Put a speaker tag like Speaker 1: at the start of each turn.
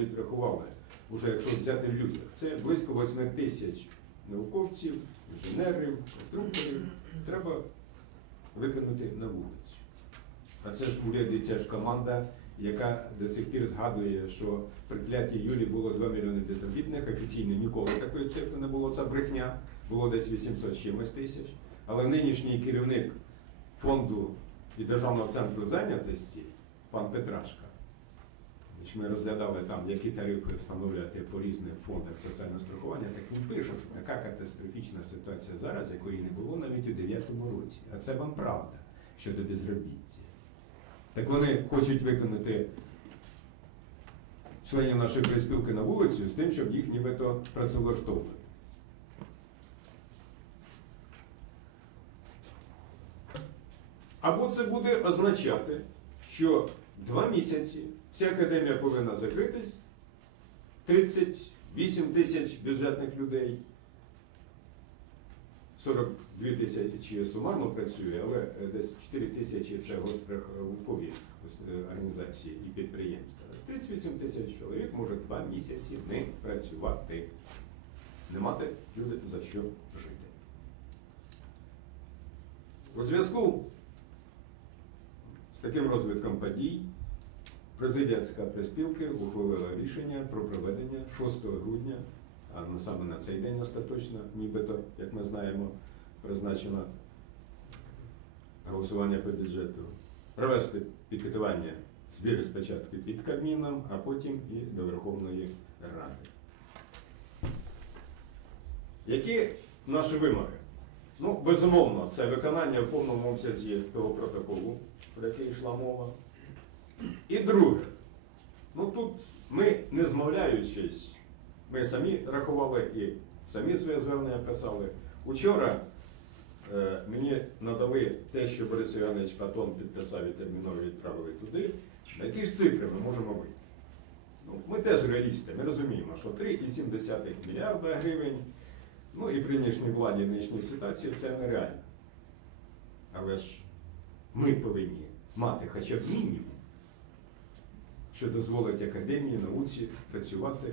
Speaker 1: Відрахували, уже якщо взяти в людях, це близько 8 тисяч науковців, інженерів, конструкторів. Треба викинути на вулицю. А це ж уряд і це ж команда, яка до сих пір згадує, що при кляті Юлі було 2 мільйони безробітних, офіційно ніколи такої цифри не було, це брехня, було десь 800 чимось тисяч. Але нинішній керівник фонду і Державного центру зайнятості, пан Петрашка, Значить, Ми розглядали там, які тарифи встановлювати по різних фондах соціального страхування, так він пише, що така катастрофічна ситуація зараз, якої не було навіть у 9-му році. А це вам правда щодо безробіття. Так вони хочуть виконати членів нашої приспілки на вулицю з тим, щоб їх нібито працевлаштовувати. Або це буде означати, що два місяці вся академія повинна закритись, 38 тисяч бюджетних людей, 42 тисячі сумарно працює, але е, десь 4 тисячі це госпрахункові е, організації і підприємства. 38 тисяч чоловік може два місяці не працювати, не мати люди за що жити. У зв'язку з таким розвитком подій президія ЦК Приспілки ухвалила рішення про проведення 6 грудня, а саме на цей день остаточно, нібито, як ми знаємо, призначено голосування по бюджету, провести пікетування збір спочатку під Кабміном, а потім і до Верховної Ради. Які наші вимоги? Ну, безумовно, це виконання в повному обсязі того протоколу, про який йшла мова. І друге, ну тут ми, не змовляючись, ми самі рахували і самі своє звернення писали. Учора е, мені надали те, що Борис Іванович Патон підписав і терміново відправили туди. На які ж цифри ми можемо вийти? Ну, ми теж реалісти, ми розуміємо, що 3,7 мільярда гривень, ну і при нинішній владі, нинішній ситуації це нереально. Але ж ми повинні мати хоча б мінімум, що дозволить академії, науці працювати